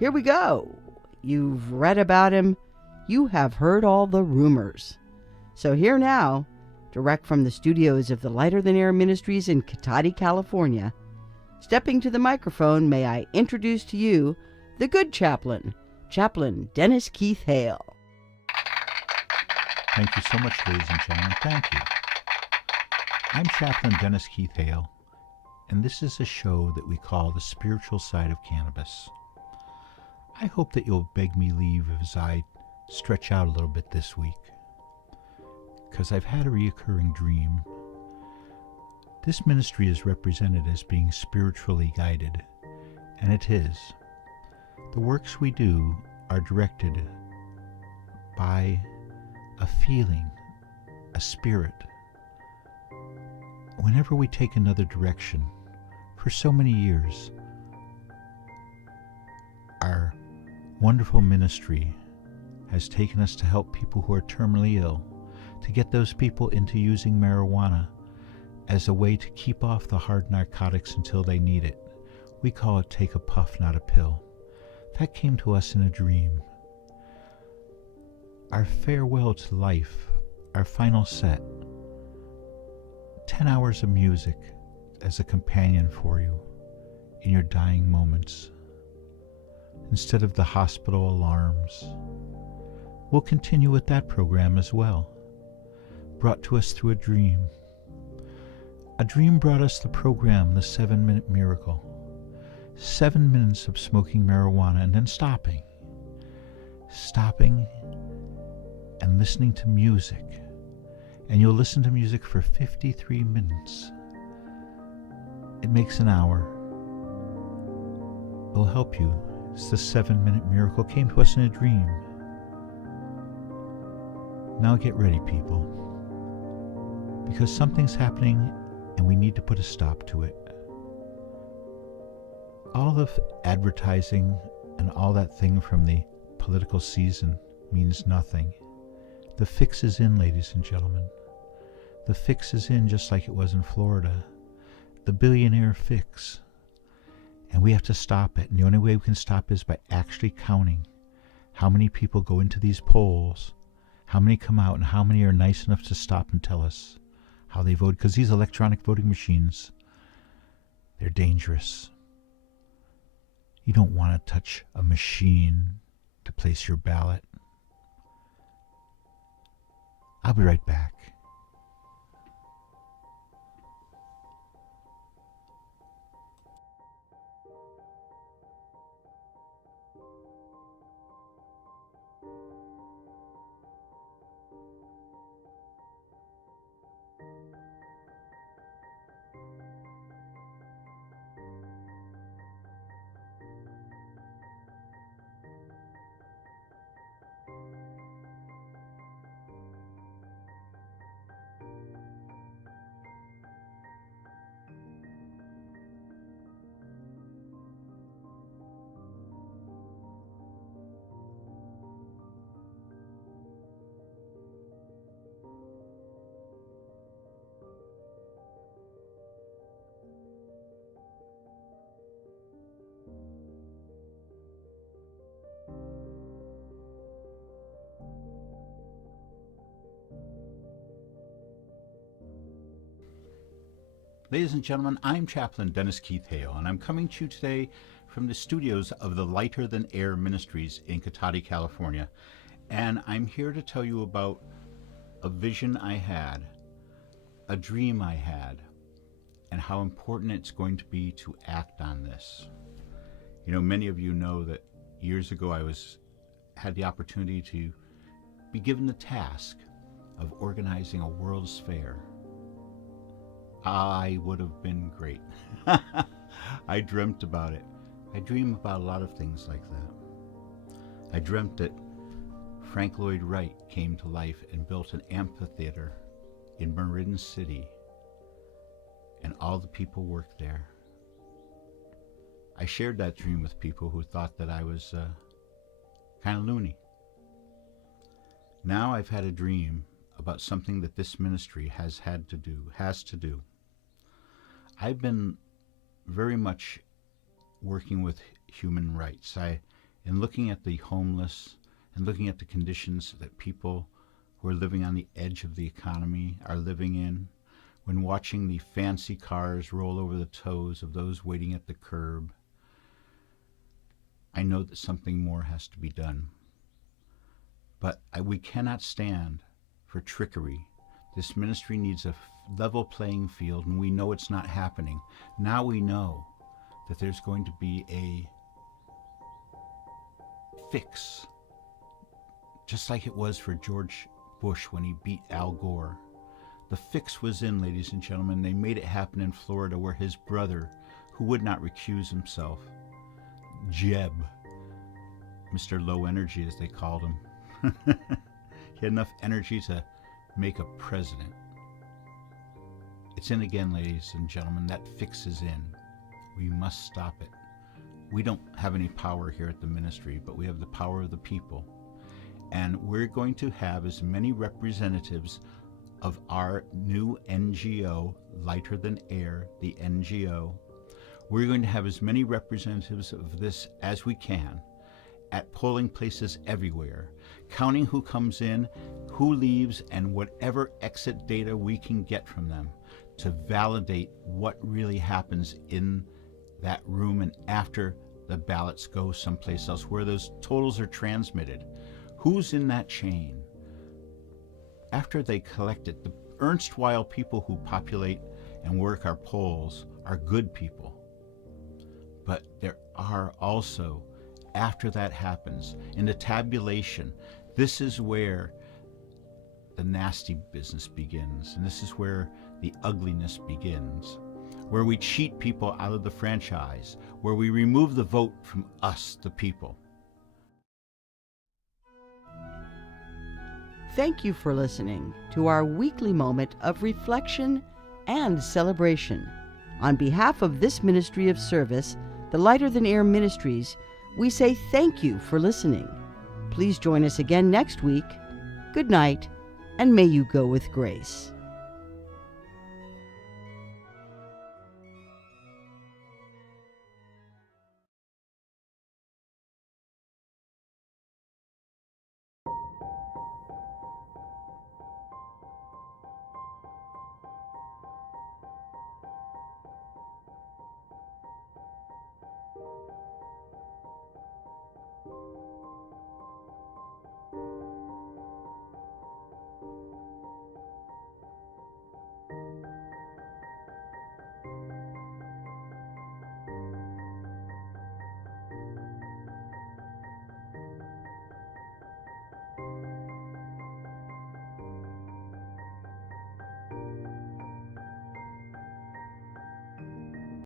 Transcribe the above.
Here we go. You've read about him. You have heard all the rumors. So here now, direct from the studios of the Lighter Than Air Ministries in Cotati, California, stepping to the microphone, may I introduce to you the good chaplain, Chaplain Dennis Keith Hale. Thank you so much, ladies and gentlemen. Thank you. I'm Chaplain Dennis Keith Hale, and this is a show that we call The Spiritual Side of Cannabis. I hope that you'll beg me leave as I stretch out a little bit this week, because I've had a reoccurring dream. This ministry is represented as being spiritually guided, and it is. The works we do are directed by a feeling, a spirit. Whenever we take another direction, for so many years, our wonderful ministry has taken us to help people who are terminally ill, to get those people into using marijuana as a way to keep off the hard narcotics until they need it. We call it take a puff, not a pill. That came to us in a dream. Our farewell to life, our final set, 10 hours of music as a companion for you in your dying moments. Instead of the hospital alarms, we'll continue with that program as well, brought to us through a dream. A dream brought us the program, the 7-Minute Miracle. 7 minutes of smoking marijuana and then stopping and listening to music. And you'll listen to music for 53 minutes. It makes an hour. It'll help you. It's the 7-Minute Miracle. Came to us in a dream. Now get ready, people, because something's happening and we need to put a stop to it. All the advertising and all that thing from the political season means nothing. The fix is in, ladies and gentlemen. The fix is in, just like it was in Florida. The billionaire fix. And we have to stop it. And the only way we can stop is by actually counting how many people go into these polls, how many come out, and how many are nice enough to stop and tell us how they vote. Because these electronic voting machines, they're dangerous. You don't want to touch a machine to place your ballot. I'll be right back. Ladies and gentlemen, I'm Chaplain Dennis Keith Hale, and I'm coming to you today from the studios of the Lighter Than Air Ministries in Cotati, California. And I'm here to tell you about a vision I had, a dream I had, and how important it's going to be to act on this. You know, many of you know that years ago I had the opportunity to be given the task of organizing a World's Fair. I would have been great. I dreamt about it. I dream about a lot of things like that. I dreamt that Frank Lloyd Wright came to life and built an amphitheater in Marin City, and all the people worked there. I shared that dream with people who thought that I was kind of loony. Now I've had a dream about something that this ministry has to do. I've been very much working with human rights. I in looking at the homeless and looking at the conditions that people who are living on the edge of the economy are living in, when watching the fancy cars roll over the toes of those waiting at the curb, I know that something more has to be done. But we cannot stand for trickery. This ministry needs a level playing field, and we know it's not happening. Now we know that there's going to be a fix, just like it was for George Bush when he beat Al Gore. The fix was in, ladies and gentlemen. They made it happen in Florida, where his brother, who would not recuse himself, Jeb, Mr. Low Energy as they called him, he had enough energy to make a president. It's in again, ladies and gentlemen. That fix is in. We must stop it. We don't have any power here at the ministry, but we have the power of the people. And we're going to have as many representatives of our new NGO, Lighter Than Air, the NGO. We're going to have as many representatives of this as we can at polling places everywhere, counting who comes in, who leaves, and whatever exit data we can get from them to validate what really happens in that room and after the ballots go someplace else where those totals are transmitted. Who's in that chain? After they collect it, the erstwhile people who populate and work our polls are good people. But there are also, after that happens, in the tabulation, this is where the nasty business begins, and this is where the ugliness begins, where we cheat people out of the franchise, where we remove the vote from us, the people. Thank you for listening to our weekly moment of reflection and celebration. On behalf of this ministry of service, the Lighter Than Air Ministries, we say thank you for listening. Please join us again next week. Good night, and may you go with grace.